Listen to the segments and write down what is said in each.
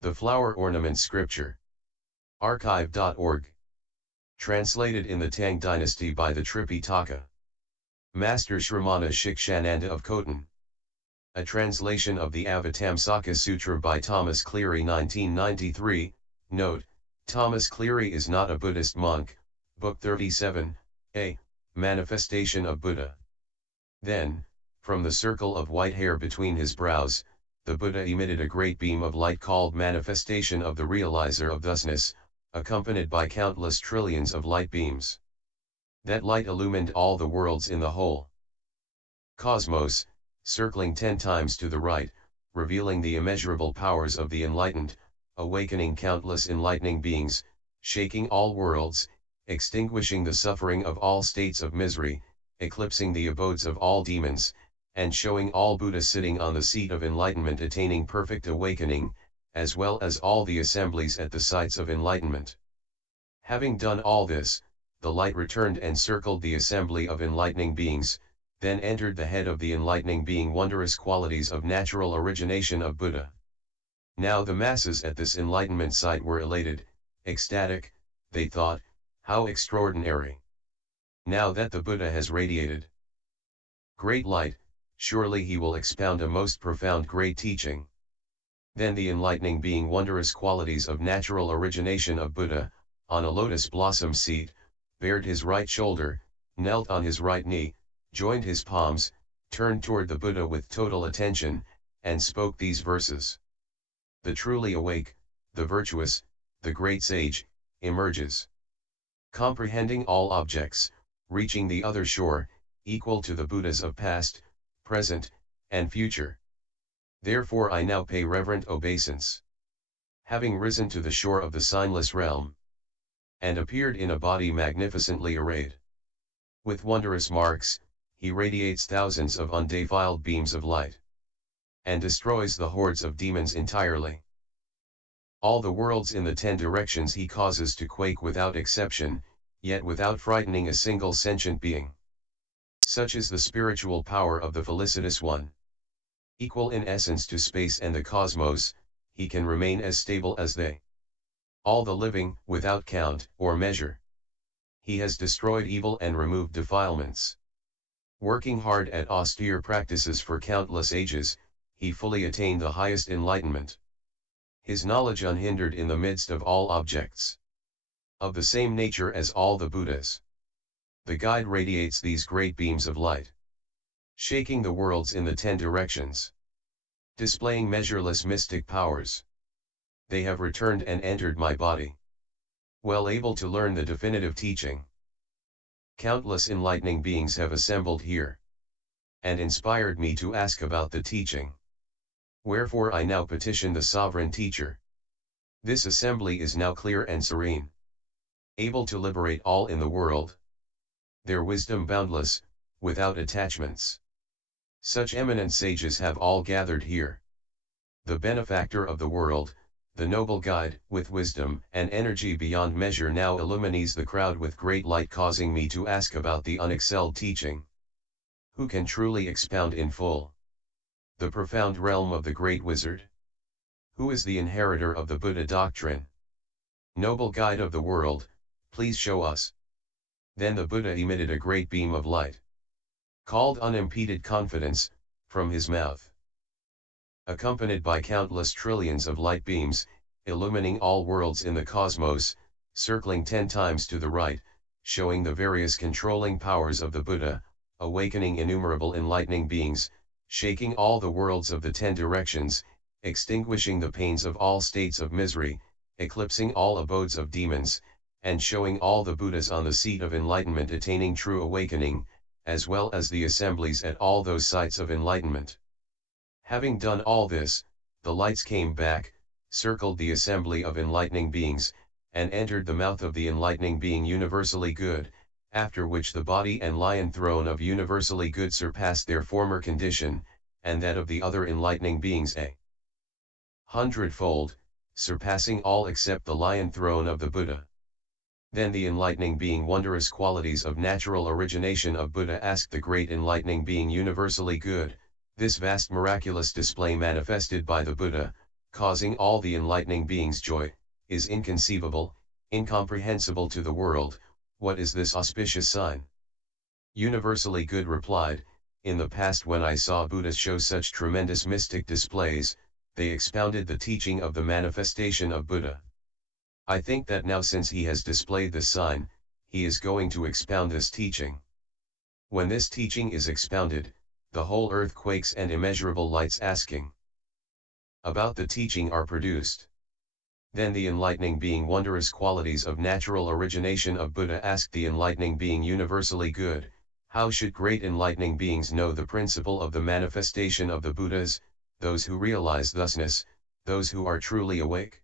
The Flower Ornament Scripture. Archive.org. Translated in the Tang Dynasty by the Tripitaka. Master Shramana Shikshananda of Khotan. A translation of the Avatamsaka Sutra by Thomas Cleary 1993. Note, Thomas Cleary is not a Buddhist monk. Book 37, A. Manifestation of Buddha. Then, from the circle of white hair between his brows, the Buddha emitted a great beam of light called manifestation of the realizer of thusness, accompanied by countless trillions of light beams. That light illumined all the worlds in the whole cosmos, circling 10 times to the right, revealing the immeasurable powers of the enlightened, awakening countless enlightening beings, shaking all worlds, extinguishing the suffering of all states of misery, eclipsing the abodes of all demons, and showing all Buddhas sitting on the seat of enlightenment attaining perfect awakening, as well as all the assemblies at the sites of enlightenment. Having done all this, the light returned and circled the assembly of enlightening beings, then entered the head of the enlightening being wondrous qualities of natural origination of Buddha. Now the masses at this enlightenment site were elated, ecstatic, they thought, how extraordinary! Now that the Buddha has radiated great light, surely he will expound a most profound great teaching. Then the enlightening being wondrous qualities of natural origination of Buddha, on a lotus blossom seat, bared his right shoulder, knelt on his right knee, joined his palms, turned toward the Buddha with total attention, and spoke these verses. The truly awake, the virtuous, the great sage, emerges. Comprehending all objects, reaching the other shore, equal to the Buddhas of past, present, and future. Therefore I now pay reverent obeisance. Having risen to the shore of the signless realm, and appeared in a body magnificently arrayed with wondrous marks, he radiates thousands of undefiled beams of light, and destroys the hordes of demons entirely. All the worlds in the 10 directions he causes to quake without exception, yet without frightening a single sentient being. Such is the spiritual power of the Felicitous One. Equal in essence to space and the cosmos, he can remain as stable as they. All the living, without count or measure. He has destroyed evil and removed defilements. Working hard at austere practices for countless ages, he fully attained the highest enlightenment. His knowledge unhindered in the midst of all objects. Of the same nature as all the Buddhas. The guide radiates these great beams of light, shaking the worlds in the 10 directions, displaying measureless mystic powers. They have returned and entered my body, well able to learn the definitive teaching. Countless enlightening beings have assembled here, and inspired me to ask about the teaching. Wherefore I now petition the sovereign teacher. This assembly is now clear and serene, able to liberate all in the world. Their wisdom boundless, without attachments. Such eminent sages have all gathered here. The benefactor of the world, the noble guide, with wisdom and energy beyond measure now illumines the crowd with great light, causing me to ask about the unexcelled teaching. Who can truly expound in full the profound realm of the great wizard? Who is the inheritor of the Buddha doctrine? Noble guide of the world, please show us. Then the Buddha emitted a great beam of light, called unimpeded confidence, from his mouth, accompanied by countless trillions of light beams, illumining all worlds in the cosmos, circling 10 times to the right, showing the various controlling powers of the Buddha, awakening innumerable enlightening beings, shaking all the worlds of the 10 directions, extinguishing the pains of all states of misery, eclipsing all abodes of demons, and showing all the Buddhas on the seat of enlightenment attaining true awakening, as well as the assemblies at all those sites of enlightenment. Having done all this, the lights came back, circled the assembly of enlightening beings, and entered the mouth of the enlightening being universally good, after which the body and lion throne of universally good surpassed their former condition, and that of the other enlightening beings 100-fold, surpassing all except the lion throne of the Buddha. Then the enlightening being wondrous qualities of natural origination of Buddha asked the great enlightening being universally good, this vast miraculous display manifested by the Buddha, causing all the enlightening beings joy, is inconceivable, incomprehensible to the world. What is this auspicious sign? Universally Good replied, in the past when I saw Buddhas show such tremendous mystic displays, they expounded the teaching of the manifestation of Buddha. I think that now since he has displayed this sign, he is going to expound this teaching. When this teaching is expounded, the whole earth quakes and immeasurable lights asking about the teaching are produced. Then the enlightening being wondrous qualities of natural origination of Buddha asked the enlightening being universally good, how should great enlightening beings know the principle of the manifestation of the Buddhas, those who realize thusness, those who are truly awake?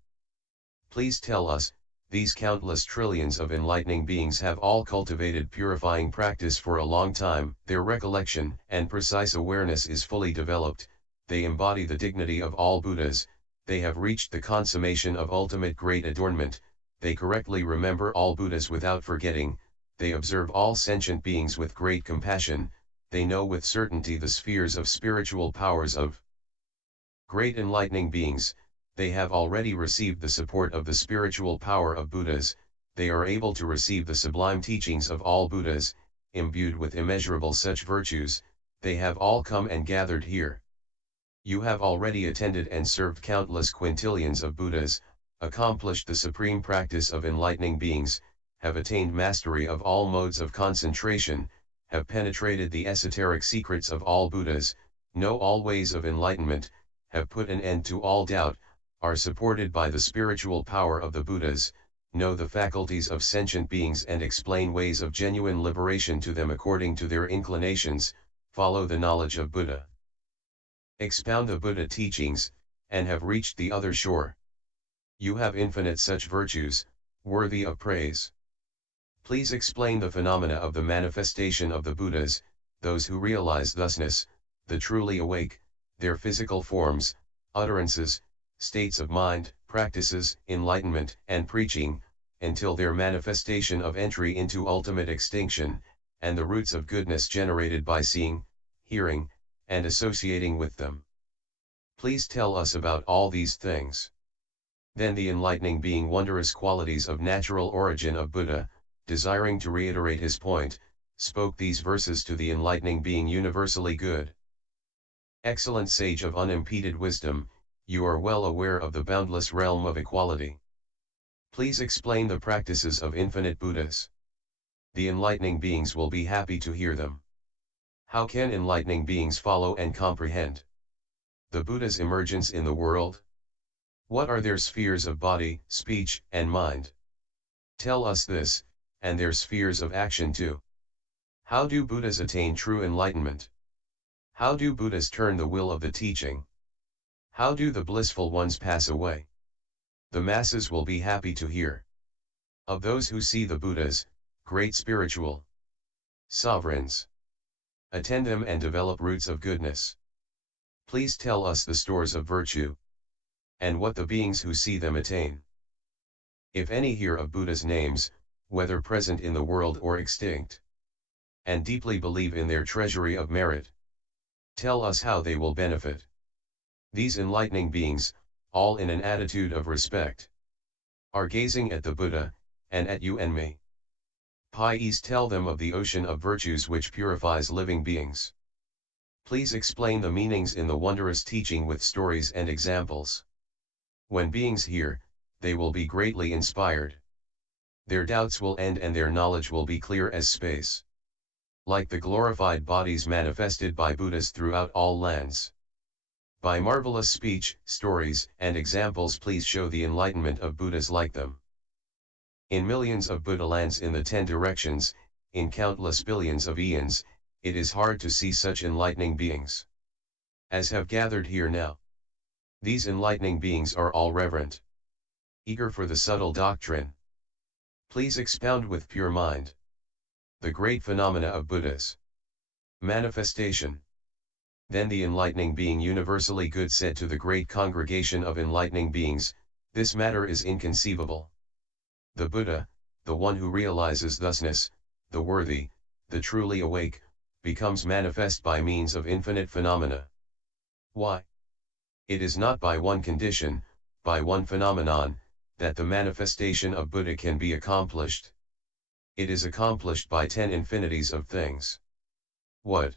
Please tell us, these countless trillions of enlightening beings have all cultivated purifying practice for a long time, their recollection and precise awareness is fully developed, they embody the dignity of all Buddhas, they have reached the consummation of ultimate great adornment, they correctly remember all Buddhas without forgetting, they observe all sentient beings with great compassion, they know with certainty the spheres of spiritual powers of great enlightening beings, they have already received the support of the spiritual power of Buddhas, they are able to receive the sublime teachings of all Buddhas, imbued with immeasurable such virtues, they have all come and gathered here. You have already attended and served countless quintillions of Buddhas, accomplished the supreme practice of enlightening beings, have attained mastery of all modes of concentration, have penetrated the esoteric secrets of all Buddhas, know all ways of enlightenment, have put an end to all doubt, are supported by the spiritual power of the Buddhas, know the faculties of sentient beings and explain ways of genuine liberation to them according to their inclinations, follow the knowledge of Buddha, expound the Buddha teachings, and have reached the other shore. You have infinite such virtues, worthy of praise. Please explain the phenomena of the manifestation of the Buddhas, those who realize thusness, the truly awake, their physical forms, utterances, states of mind, practices, enlightenment, and preaching, until their manifestation of entry into ultimate extinction, and the roots of goodness generated by seeing, hearing, and associating with them. Please tell us about all these things. Then the enlightening being wondrous qualities of natural origin of Buddha, desiring to reiterate his point, spoke these verses to the enlightening being universally good. Excellent sage of unimpeded wisdom, you are well aware of the boundless realm of equality. Please explain the practices of infinite Buddhas. The enlightening beings will be happy to hear them. How can enlightening beings follow and comprehend the Buddha's emergence in the world? What are their spheres of body, speech, and mind? Tell us this, and their spheres of action too. How do Buddhas attain true enlightenment? How do Buddhas turn the will of the teaching? How do the blissful ones pass away? The masses will be happy to hear of those who see the Buddhas, great spiritual sovereigns. Attend them and develop roots of goodness. Please tell us the stores of virtue, and what the beings who see them attain. If any hear of Buddha's names, whether present in the world or extinct, and deeply believe in their treasury of merit, tell us how they will benefit. These enlightening beings, all in an attitude of respect, are gazing at the Buddha, and at you and me. Please tell them of the ocean of virtues which purifies living beings. Please explain the meanings in the wondrous teaching with stories and examples. When beings hear, they will be greatly inspired. Their doubts will end and their knowledge will be clear as space. Like the glorified bodies manifested by Buddhas throughout all lands. By marvelous speech, stories, and examples please show the enlightenment of Buddhas like them. In millions of Buddha lands in the 10 directions, in countless billions of eons, it is hard to see such enlightening beings as have gathered here now. These enlightening beings are all reverent, eager for the subtle doctrine. Please expound with pure mind the great phenomena of Buddha's manifestation. Then the enlightening being universally good said to the great congregation of enlightening beings, this matter is inconceivable. The Buddha, the one who realizes thusness, the worthy, the truly awake, becomes manifest by means of infinite phenomena. Why? It is not by one condition, by one phenomenon, that the manifestation of Buddha can be accomplished. It is accomplished by 10 infinities of things. What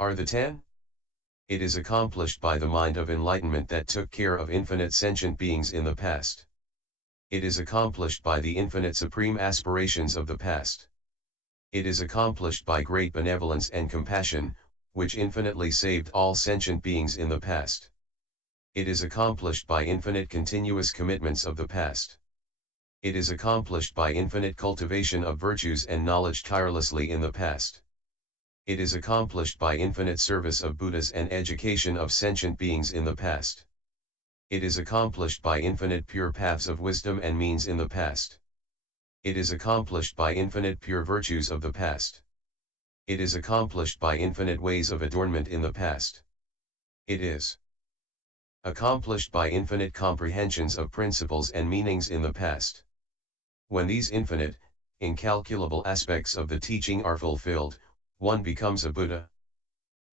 are the 10? It is accomplished by the mind of enlightenment that took care of infinite sentient beings in the past. It is accomplished by the infinite supreme aspirations of the past. It is accomplished by great benevolence and compassion, which infinitely saved all sentient beings in the past. It is accomplished by infinite continuous commitments of the past. It is accomplished by infinite cultivation of virtues and knowledge tirelessly in the past. It is accomplished by infinite service of Buddhas and education of sentient beings in the past. It is accomplished by infinite pure paths of wisdom and means in the past. It is accomplished by infinite pure virtues of the past. It is accomplished by infinite ways of adornment in the past. It is accomplished by infinite comprehensions of principles and meanings in the past. When these infinite, incalculable aspects of the teaching are fulfilled, one becomes a Buddha.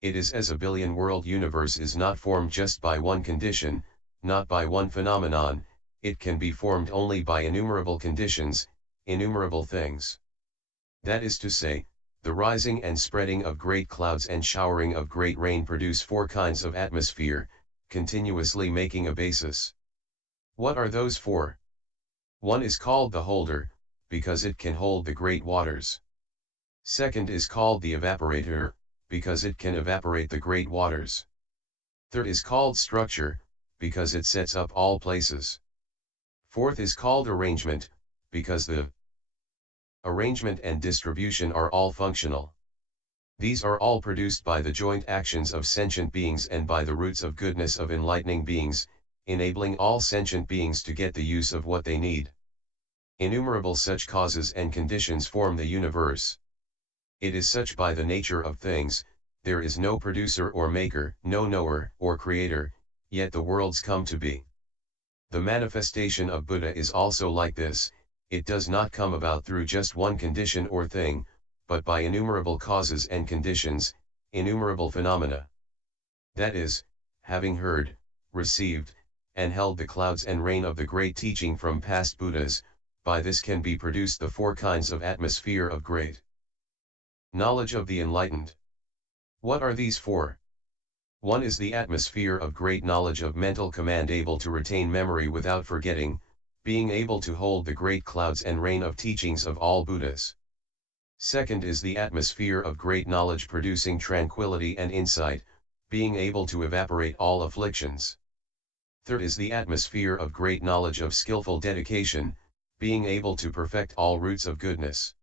It is as a billion-world universe is not formed just by one condition, not by one phenomenon, it can be formed only by innumerable conditions, innumerable things. That is to say, the rising and spreading of great clouds and showering of great rain produce 4 kinds of atmosphere, continuously making a basis. What are those 4? One is called the holder, because it can hold the great waters. Second is called the evaporator, because it can evaporate the great waters. Third is called structure, because it sets up all places. Fourth is called arrangement, because the arrangement and distribution are all functional. These are all produced by the joint actions of sentient beings and by the roots of goodness of enlightening beings, enabling all sentient beings to get the use of what they need. Innumerable such causes and conditions form the universe. It is such by the nature of things, there is no producer or maker, no knower or creator, yet the worlds come to be. The manifestation of Buddha is also like this, it does not come about through just one condition or thing, but by innumerable causes and conditions, innumerable phenomena. That is, having heard, received, and held the clouds and rain of the great teaching from past Buddhas, by this can be produced the 4 kinds of atmosphere of great knowledge of the enlightened. What are these 4? One is the atmosphere of great knowledge of mental command, able to retain memory without forgetting, being able to hold the great clouds and rain of teachings of all Buddhas. Second is the atmosphere of great knowledge producing tranquility and insight, being able to evaporate all afflictions. Third is the atmosphere of great knowledge of skillful dedication, being able to perfect all roots of goodness.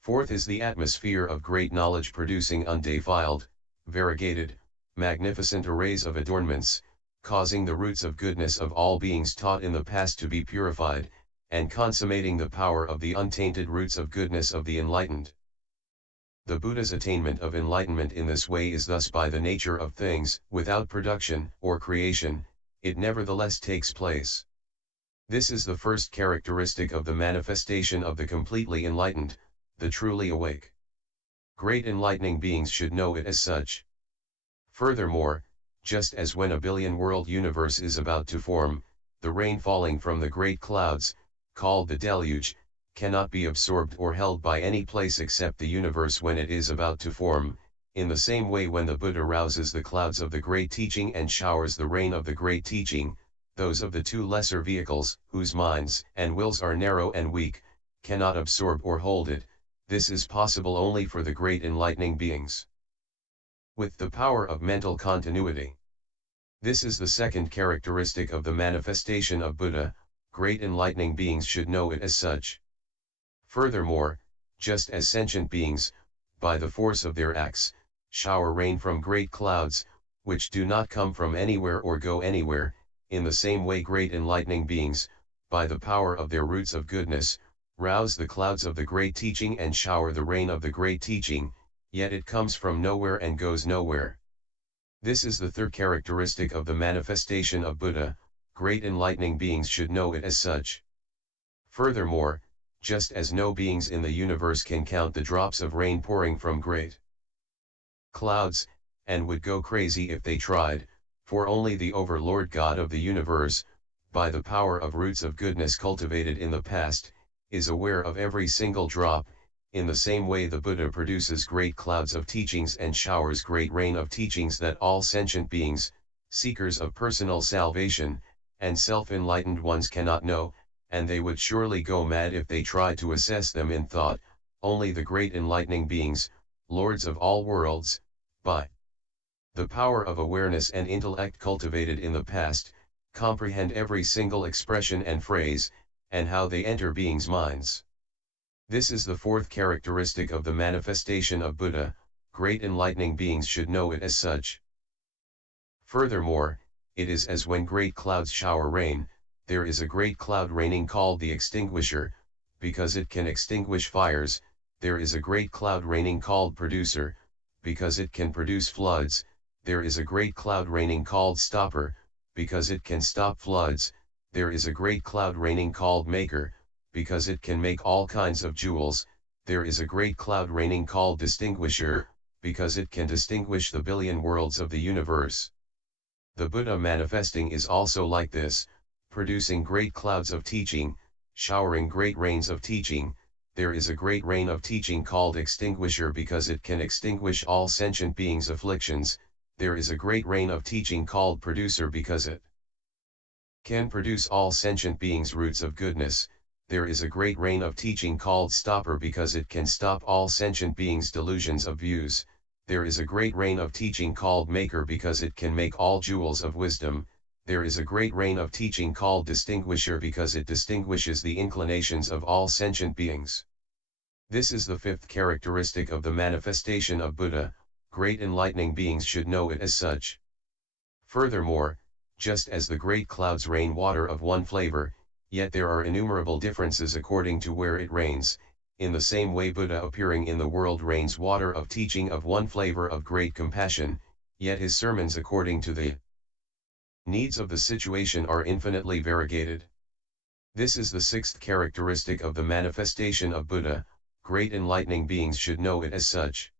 Fourth is the atmosphere of great knowledge producing undefiled, variegated, magnificent arrays of adornments, causing the roots of goodness of all beings taught in the past to be purified, and consummating the power of the untainted roots of goodness of the enlightened. The Buddha's attainment of enlightenment in this way is thus by the nature of things, without production or creation, it nevertheless takes place. This is the first characteristic of the manifestation of the completely enlightened, the truly awake. Great enlightening beings should know it as such. Furthermore, just as when a billion-world universe is about to form, the rain falling from the great clouds, called the deluge, cannot be absorbed or held by any place except the universe when it is about to form, in the same way when the Buddha rouses the clouds of the great teaching and showers the rain of the great teaching, those of the 2 lesser vehicles, whose minds and wills are narrow and weak, cannot absorb or hold it. This is possible only for the great enlightening beings with the power of mental continuity. This is the second characteristic of the manifestation of Buddha, great enlightening beings should know it as such. Furthermore, just as sentient beings, by the force of their acts, shower rain from great clouds, which do not come from anywhere or go anywhere, in the same way great enlightening beings, by the power of their roots of goodness, rouse the clouds of the great teaching and shower the rain of the great teaching, yet it comes from nowhere and goes nowhere. This is the third characteristic of the manifestation of Buddha, great enlightening beings should know it as such. Furthermore, just as no beings in the universe can count the drops of rain pouring from great clouds, and would go crazy if they tried, For only the overlord God of the universe, by the power of roots of goodness cultivated in the past, is aware of every single drop. In the same way the Buddha produces great clouds of teachings and showers great rain of teachings that all sentient beings, seekers of personal salvation, and self-enlightened ones cannot know, and they would surely go mad if they tried to assess them in thought. Only the great enlightening beings, lords of all worlds, by the power of awareness and intellect cultivated in the past, comprehend every single expression and phrase, and how they enter beings' minds. This is the fourth characteristic of the manifestation of Buddha. Great enlightening beings should know it as such. Furthermore, it is as when great clouds shower rain, there is a great cloud raining called the extinguisher, because it can extinguish fires. There is a great cloud raining called producer, because it can produce floods. There is a great cloud raining called stopper, because it can stop floods. There is a great cloud raining called maker, because it can make all kinds of jewels. There is a great cloud raining called distinguisher, because it can distinguish the billion worlds of the universe. The Buddha manifesting is also like this, producing great clouds of teaching, showering great rains of teaching. There is a great rain of teaching called extinguisher because it can extinguish all sentient beings' afflictions. There is a great rain of teaching called producer because it can produce all sentient beings' roots of goodness. There is a great rain of teaching called stopper because it can stop all sentient beings' delusions of views. There is a great rain of teaching called maker because it can make all jewels of wisdom. There is a great rain of teaching called distinguisher because it distinguishes the inclinations of all sentient beings. This is the fifth characteristic of the manifestation of Buddha. Great enlightening beings should know it as such. Furthermore, just as the great clouds rain water of one flavor, yet there are innumerable differences according to where it rains, in the same way Buddha appearing in the world rains water of teaching of one flavor of great compassion, yet his sermons according to the needs of the situation are infinitely variegated. This is the sixth characteristic of the manifestation of Buddha. Great enlightening beings should know it as such.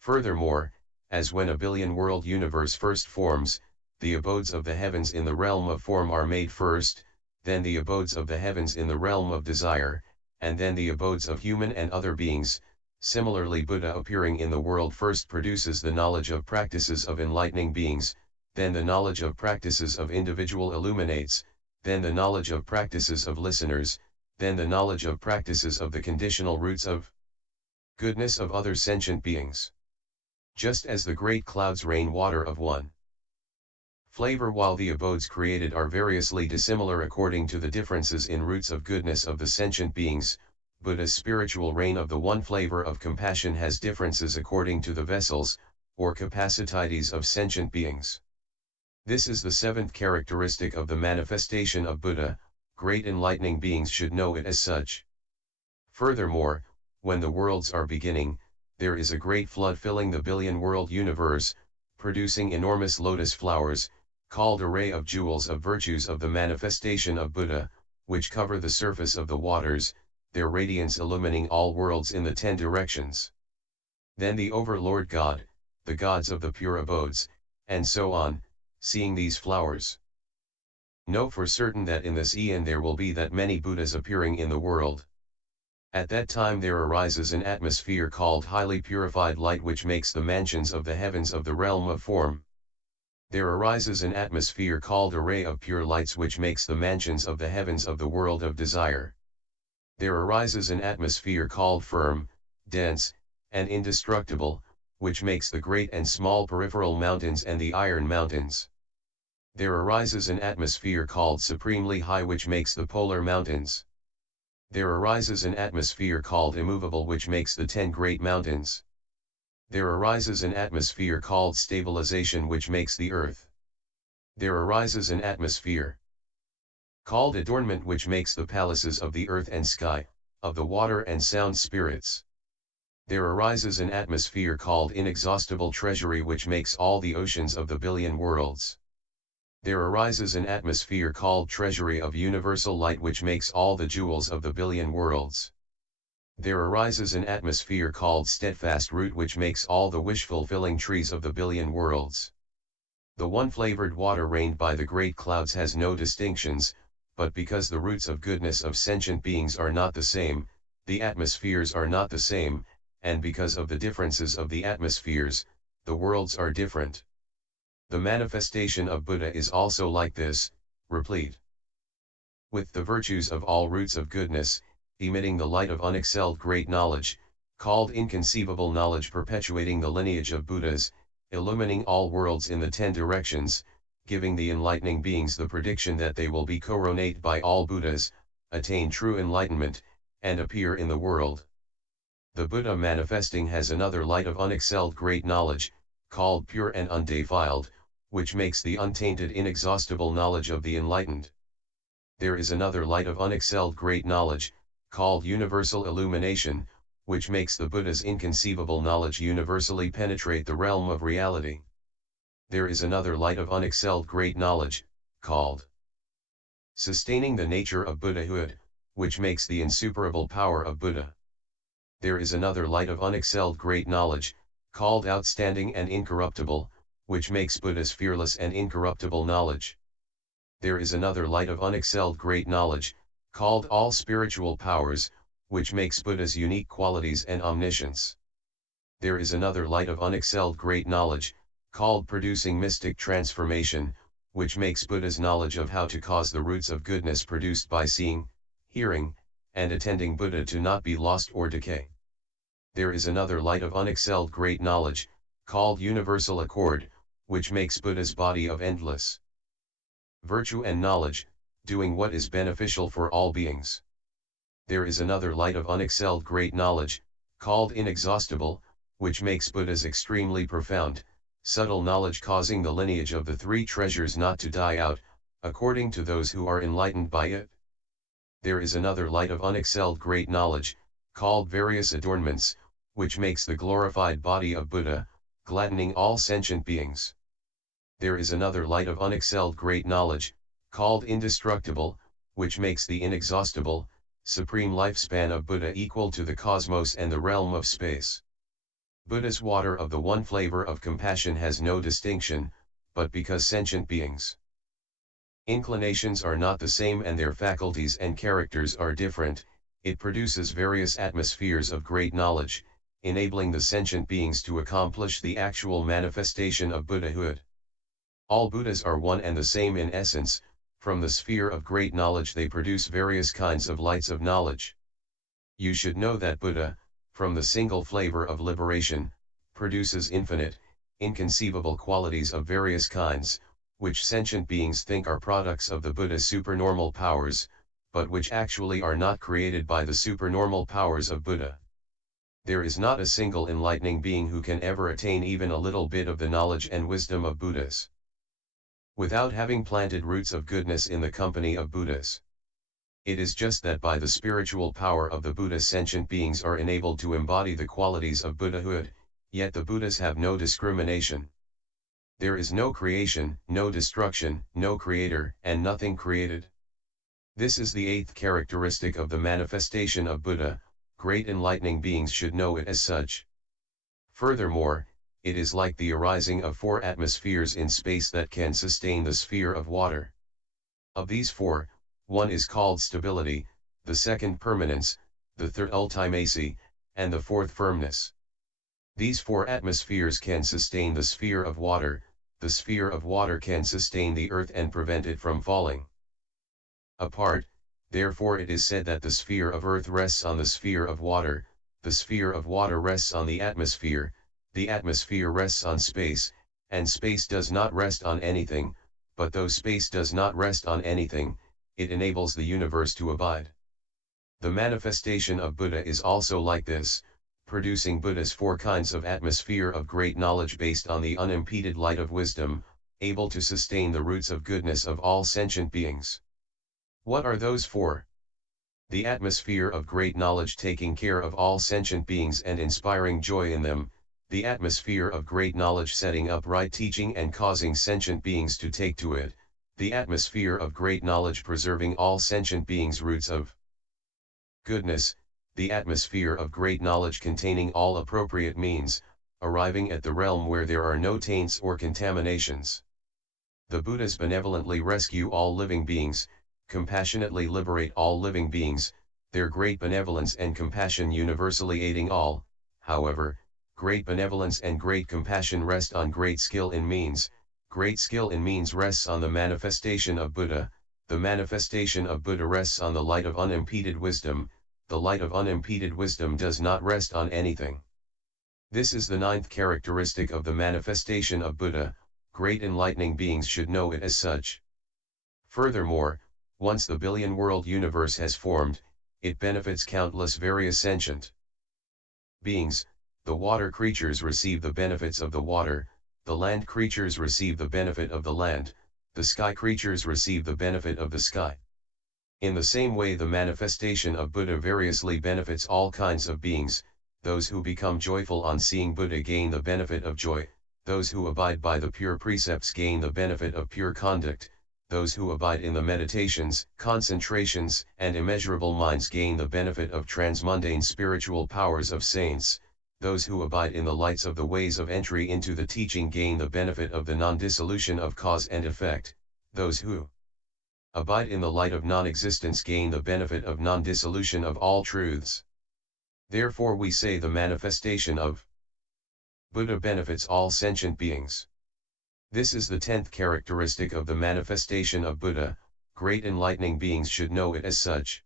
Furthermore, as when a billion-world universe first forms, the abodes of the heavens in the realm of form are made first, then the abodes of the heavens in the realm of desire, and then the abodes of human and other beings. Similarly, Buddha appearing in the world first produces the knowledge of practices of enlightening beings, then the knowledge of practices of individual illuminates, then the knowledge of practices of listeners, then the knowledge of practices of the conditional roots of goodness of other sentient beings. Just as the great clouds rain water of one flavor while the abodes created are variously dissimilar according to the differences in roots of goodness of the sentient beings, Buddha's spiritual rain of the one flavor of compassion has differences according to the vessels, or capacities of sentient beings. This is the seventh characteristic of the manifestation of Buddha. Great enlightening beings should know it as such. Furthermore, when the worlds are beginning, there is a great flood filling the billion-world universe, producing enormous lotus flowers, called array of jewels of virtues of the manifestation of Buddha, which cover the surface of the waters, their radiance illumining all worlds in the 10 directions. Then the overlord God, the gods of the pure abodes, and so on, seeing these flowers, know for certain that in this eon there will be that many Buddhas appearing in the world. At that time there arises an atmosphere called highly purified light which makes the mansions of the heavens of the realm of form. There arises an atmosphere called array of pure lights which makes the mansions of the heavens of the world of desire. There arises an atmosphere called firm, dense, and indestructible, which makes the great and small peripheral mountains and the iron mountains. There arises an atmosphere called supremely high which makes the polar mountains. There arises an atmosphere called immovable which makes the 10 great mountains. There arises an atmosphere called stabilization which makes the earth. There arises an atmosphere called adornment which makes the palaces of the earth and sky, of the water and sound spirits. There arises an atmosphere called inexhaustible treasury which makes all the oceans of the billion worlds. There arises an atmosphere called treasury of universal light which makes all the jewels of the billion worlds. There arises an atmosphere called steadfast root which makes all the wish-fulfilling trees of the billion worlds. The one-flavored water rained by the great clouds has no distinctions, but because the roots of goodness of sentient beings are not the same, the atmospheres are not the same, and because of the differences of the atmospheres, the worlds are different. The manifestation of Buddha is also like this, replete with the virtues of all roots of goodness, emitting the light of unexcelled great knowledge, called inconceivable knowledge, perpetuating the lineage of Buddhas, illumining all worlds in the 10 directions, giving the enlightening beings the prediction that they will be coronate by all Buddhas, attain true enlightenment, and appear in the world. The Buddha manifesting has another light of unexcelled great knowledge, called pure and undefiled, which makes the untainted inexhaustible knowledge of the enlightened. There is another light of unexcelled great knowledge, called universal illumination, which makes the Buddha's inconceivable knowledge universally penetrate the realm of reality. There is another light of unexcelled great knowledge, called sustaining the nature of Buddhahood, which makes the insuperable power of Buddha. There is another light of unexcelled great knowledge, called outstanding and incorruptible, which makes Buddha's fearless and incorruptible knowledge. There is another light of unexcelled great knowledge, called all spiritual powers, which makes Buddha's unique qualities and omniscience. There is another light of unexcelled great knowledge, called producing mystic transformation, which makes Buddha's knowledge of how to cause the roots of goodness produced by seeing, hearing, and attending Buddha to not be lost or decay. There is another light of unexcelled great knowledge, called universal accord, which makes Buddha's body of endless virtue and knowledge, doing what is beneficial for all beings. There is another light of unexcelled great knowledge, called inexhaustible, which makes Buddha's extremely profound, subtle knowledge causing the lineage of the 3 treasures not to die out, according to those who are enlightened by it. There is another light of unexcelled great knowledge, called various adornments, which makes the glorified body of Buddha, gladdening all sentient beings. There is another light of unexcelled great knowledge, called indestructible, which makes the inexhaustible, supreme lifespan of Buddha equal to the cosmos and the realm of space. Buddha's water of the one flavor of compassion has no distinction, but because sentient beings' inclinations are not the same and their faculties and characters are different, it produces various atmospheres of great knowledge, enabling the sentient beings to accomplish the actual manifestation of Buddhahood. All Buddhas are one and the same in essence. From the sphere of great knowledge they produce various kinds of lights of knowledge. You should know that Buddha, from the single flavor of liberation, produces infinite, inconceivable qualities of various kinds, which sentient beings think are products of the Buddha's supernormal powers, but which actually are not created by the supernormal powers of Buddha. There is not a single enlightening being who can ever attain even a little bit of the knowledge and wisdom of Buddhas, without having planted roots of goodness in the company of Buddhas. It is just that by the spiritual power of the Buddha sentient beings are enabled to embody the qualities of Buddhahood, yet the Buddhas have no discrimination. There is no creation, no destruction, no creator, and nothing created. This is the 8th characteristic of the manifestation of Buddha. Great enlightening beings should know it as such. Furthermore, it is like the arising of 4 atmospheres in space that can sustain the sphere of water. Of these 4, one is called stability, the second permanence, the third ultimacy, and the 4th firmness. These 4 atmospheres can sustain the sphere of water. The sphere of water can sustain the earth and prevent it from falling apart. Therefore it is said that the sphere of earth rests on the sphere of water, the sphere of water rests on the atmosphere rests on space, and space does not rest on anything, but though space does not rest on anything, it enables the universe to abide. The manifestation of Buddha is also like this, producing Buddha's 4 kinds of atmosphere of great knowledge based on the unimpeded light of wisdom, able to sustain the roots of goodness of all sentient beings. What are those 4? The atmosphere of great knowledge taking care of all sentient beings and inspiring joy in them, the atmosphere of great knowledge setting up right teaching and causing sentient beings to take to it, the atmosphere of great knowledge preserving all sentient beings' roots of goodness, the atmosphere of great knowledge containing all appropriate means, arriving at the realm where there are no taints or contaminations. The Buddhas benevolently rescue all living beings, compassionately liberate all living beings, their great benevolence and compassion universally aiding all. However, great benevolence and great compassion rest on great skill in means. Great skill in means rests on the manifestation of Buddha. The manifestation of Buddha rests on the light of unimpeded wisdom. The light of unimpeded wisdom does not rest on anything. This is the ninth characteristic of the manifestation of Buddha. Great enlightening beings should know it as such. Furthermore, once the billion-world universe has formed, it benefits countless various sentient beings. The water creatures receive the benefits of the water, the land creatures receive the benefit of the land, the sky creatures receive the benefit of the sky. In the same way the manifestation of Buddha variously benefits all kinds of beings. Those who become joyful on seeing Buddha gain the benefit of joy, those who abide by the pure precepts gain the benefit of pure conduct, those who abide in the meditations, concentrations, and immeasurable minds gain the benefit of transmundane spiritual powers of saints, those who abide in the lights of the ways of entry into the teaching gain the benefit of the non-dissolution of cause and effect, those who abide in the light of non-existence gain the benefit of non-dissolution of all truths. Therefore we say the manifestation of Buddha benefits all sentient beings. This is the 10th characteristic of the manifestation of Buddha. Great enlightening beings should know it as such.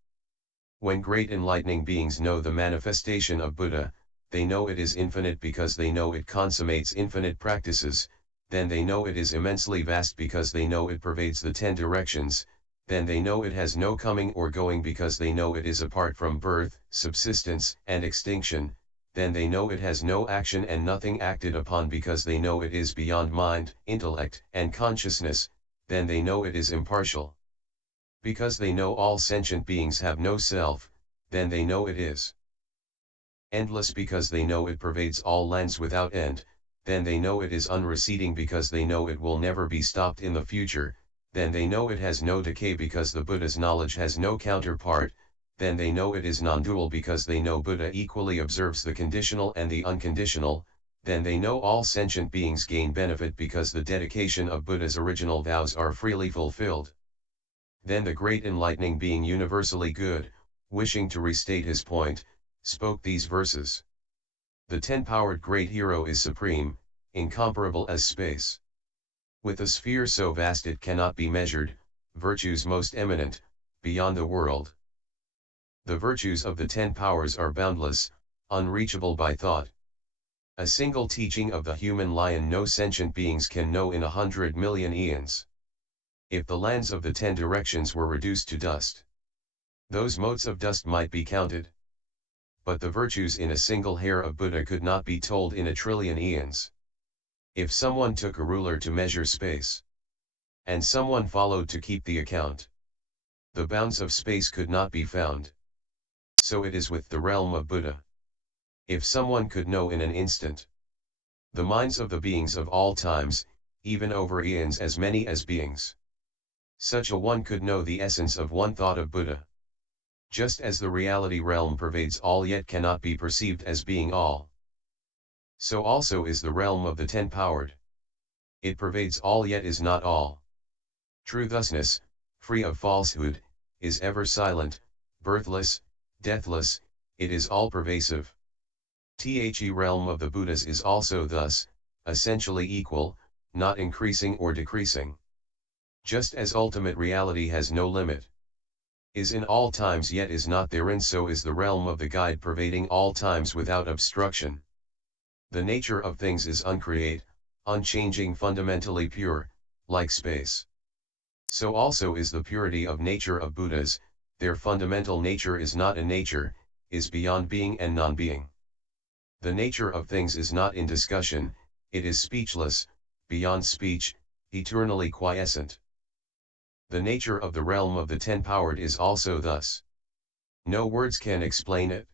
When great enlightening beings know the manifestation of Buddha, they know it is infinite because they know it consummates infinite practices, then they know it is immensely vast because they know it pervades the 10 directions, then they know it has no coming or going because they know it is apart from birth, subsistence, and extinction, then they know it has no action and nothing acted upon because they know it is beyond mind, intellect, and consciousness, then they know it is impartial. Because they know all sentient beings have no self, then they know it is endless because they know it pervades all lands without end, then they know it is unreceding because they know it will never be stopped in the future, then they know it has no decay because the Buddha's knowledge has no counterpart, then they know it is non-dual because they know Buddha equally observes the conditional and the unconditional, then they know all sentient beings gain benefit because the dedication of Buddha's original vows are freely fulfilled. Then the great enlightening being universally good, wishing to restate his point, spoke these verses. The 10-powered great hero is supreme, incomparable as space. With a sphere so vast it cannot be measured, virtues most eminent, beyond the world. The virtues of the 10 powers are boundless, unreachable by thought. A single teaching of the human lion no sentient beings can know in 100 million eons. If the lands of the 10 directions were reduced to dust, those motes of dust might be counted. But the virtues in a single hair of Buddha could not be told in a trillion eons. If someone took a ruler to measure space, and someone followed to keep the account, the bounds of space could not be found. So it is with the realm of Buddha. If someone could know in an instant the minds of the beings of all times, even over eons as many as beings, such a one could know the essence of one thought of Buddha. Just as the reality realm pervades all yet cannot be perceived as being all, so also is the realm of the 10-powered. It pervades all yet is not all. True thusness, free of falsehood, is ever silent, birthless, deathless, it is all-pervasive. The realm of the Buddhas is also thus, essentially equal, not increasing or decreasing. Just as ultimate reality has no limit, is in all times yet is not therein, so is the realm of the guide pervading all times without obstruction. The nature of things is uncreate, unchanging, fundamentally pure, like space. So also is the purity of nature of Buddhas, their fundamental nature is not a nature, is beyond being and non-being. The nature of things is not in discussion, it is speechless, beyond speech, eternally quiescent. The nature of the realm of the 10-powered is also thus. No words can explain it.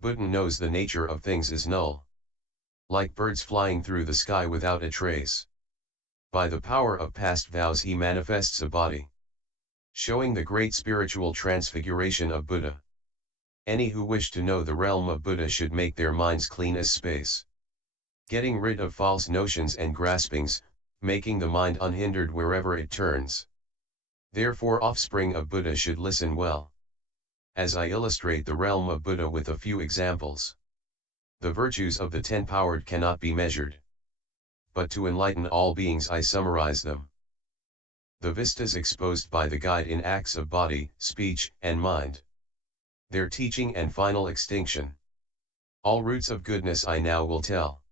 Buddha knows the nature of things is null. Like birds flying through the sky without a trace. By the power of past vows he manifests a body, showing the great spiritual transfiguration of Buddha. Any who wish to know the realm of Buddha should make their minds clean as space. Getting rid of false notions and graspings, making the mind unhindered wherever it turns. Therefore offspring of Buddha should listen well. As I illustrate the realm of Buddha with a few examples. The virtues of the 10-powered cannot be measured. But to enlighten all beings I summarize them. The vistas exposed by the guide in acts of body, speech, and mind. Their teaching and final extinction. All roots of goodness I now will tell.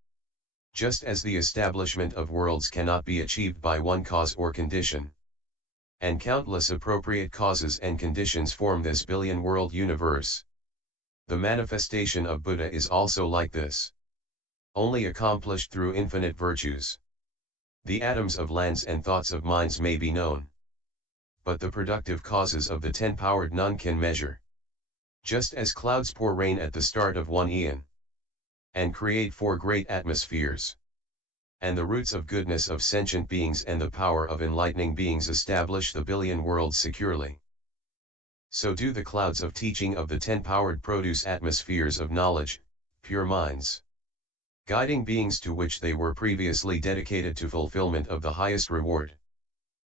Just as the establishment of worlds cannot be achieved by one cause or condition. And countless appropriate causes and conditions form this billion-world universe. The manifestation of Buddha is also like this. Only accomplished through infinite virtues. The atoms of lands and thoughts of minds may be known. But the productive causes of the 10-powered none can measure. Just as clouds pour rain at the start of one eon. And create 4 great atmospheres. And the roots of goodness of sentient beings and the power of enlightening beings establish the billion worlds securely. So do the clouds of teaching of the 10-powered produce atmospheres of knowledge, pure minds. Guiding beings to which they were previously dedicated to fulfillment of the highest reward.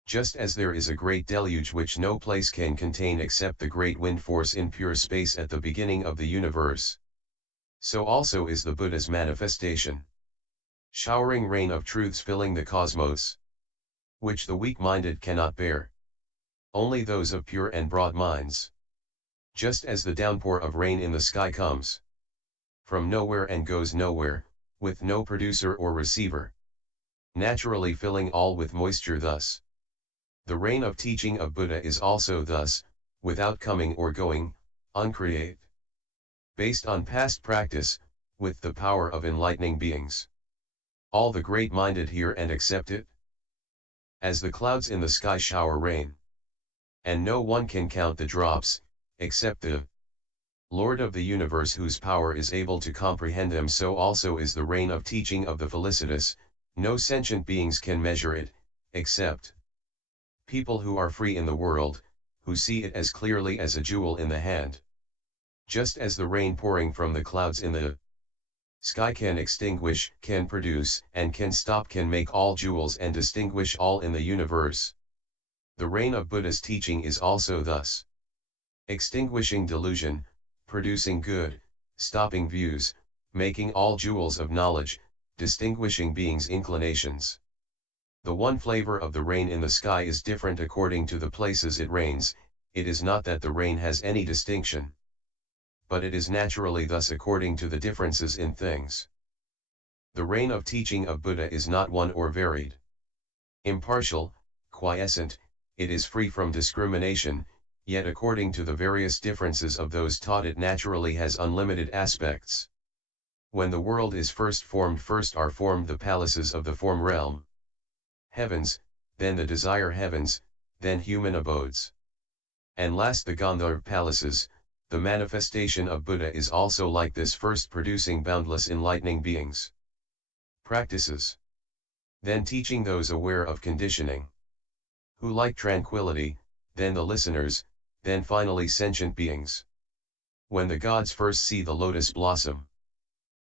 Just as there is a great deluge which no place can contain except the great wind force in pure space at the beginning of the universe. So also is the Buddha's manifestation. Showering rain of truths filling the cosmos. Which the weak-minded cannot bear. Only those of pure and broad minds. Just as the downpour of rain in the sky comes from nowhere and goes nowhere, with no producer or receiver. Naturally filling all with moisture thus. The rain of teaching of Buddha is also thus, without coming or going, uncreate. Based on past practice, with the power of enlightening beings. All the great-minded hear and accept it. As the clouds in the sky shower rain. And no one can count the drops, except the Lord of the universe whose power is able to comprehend them, so also is the rain of teaching of the felicitous, no sentient beings can measure it, except people who are free in the world, who see it as clearly as a jewel in the hand. Just as the rain pouring from the clouds in the sky can extinguish, can produce, and can stop, can make all jewels and distinguish all in the universe. The rain of Buddha's teaching is also thus. Extinguishing delusion, producing good, stopping views, making all jewels of knowledge, distinguishing beings' inclinations. The one flavor of the rain in the sky is different according to the places it rains. It is not that the rain has any distinction. But it is naturally thus according to the differences in things. The rain of teaching of Buddha is not one or varied. Impartial, quiescent, it is free from discrimination, yet according to the various differences of those taught it naturally has unlimited aspects. When the world is first are formed the palaces of the form realm. Heavens, then the desire heavens, then human abodes. And last the Gandharva palaces. The manifestation of Buddha is also like this, first producing boundless enlightening beings. Practices. Then teaching those aware of conditioning. Who like tranquility, then the listeners, then finally sentient beings. When the gods first see the lotus blossom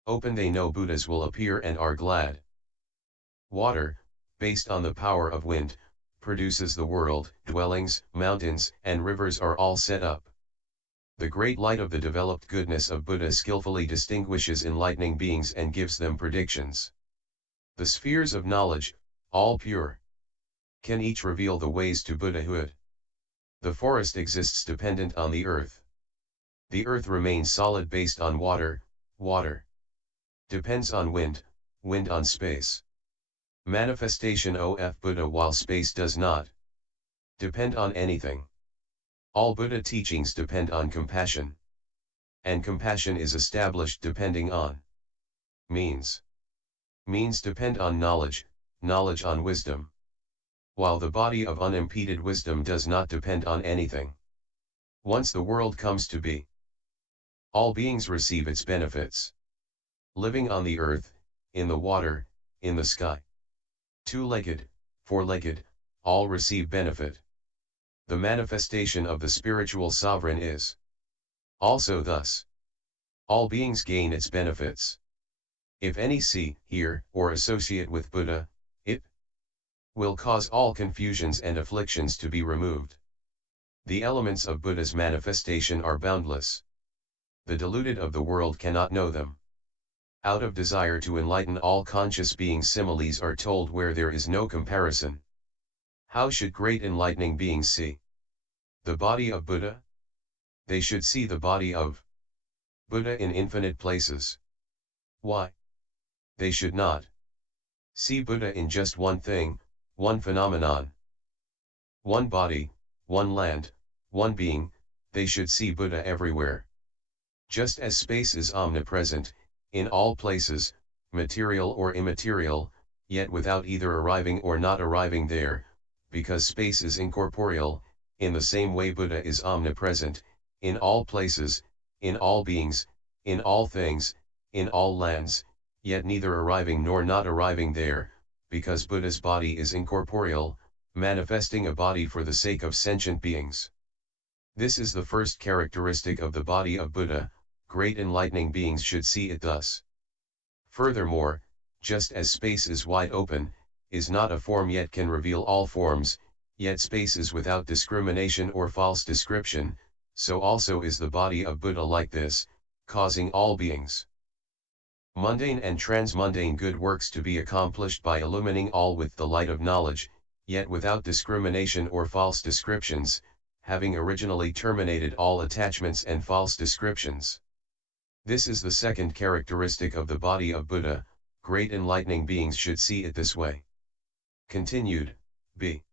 open, they know Buddhas will appear and are glad. Water, based on the power of wind, produces the world, dwellings, mountains, and rivers are all set up. The great light of the developed goodness of Buddha skillfully distinguishes enlightening beings and gives them predictions. The spheres of knowledge, all pure, can each reveal the ways to Buddhahood. The forest exists dependent on the earth. The earth remains solid based on water, water depends on wind, wind on space. Manifestation of Buddha while space does not depend on anything. All Buddha teachings depend on compassion. And compassion is established depending on means. Means depend on knowledge, knowledge on wisdom. While the body of unimpeded wisdom does not depend on anything. Once the world comes to be, all beings receive its benefits. Living on the earth, in the water, in the sky. Two-legged, four-legged, all receive benefit. The manifestation of the spiritual sovereign is also thus. All beings gain its benefits. If any see, hear, or associate with Buddha, it will cause all confusions and afflictions to be removed. The elements of Buddha's manifestation are boundless. The deluded of the world cannot know them. Out of desire to enlighten all conscious beings, similes are told where there is no comparison. How should great enlightening beings see the body of Buddha? They should see the body of Buddha in infinite places. Why? They should not see Buddha in just one thing, one phenomenon, one body, one land, one being. They should see Buddha everywhere. Just as space is omnipresent, in all places, material or immaterial, yet without either arriving or not arriving there, because space is incorporeal, in the same way Buddha is omnipresent, in all places, in all beings, in all things, in all lands, yet neither arriving nor not arriving there, because Buddha's body is incorporeal, manifesting a body for the sake of sentient beings. This is the first characteristic of the body of Buddha. Great enlightening beings should see it thus. Furthermore, just as space is wide open, is not a form yet can reveal all forms, yet space is without discrimination or false description, so also is the body of Buddha like this, causing all beings, mundane and transmundane good works to be accomplished by illumining all with the light of knowledge, yet without discrimination or false descriptions, having originally terminated all attachments and false descriptions. This is the second characteristic of the body of Buddha. Great enlightening beings should see it this way. Continued, b.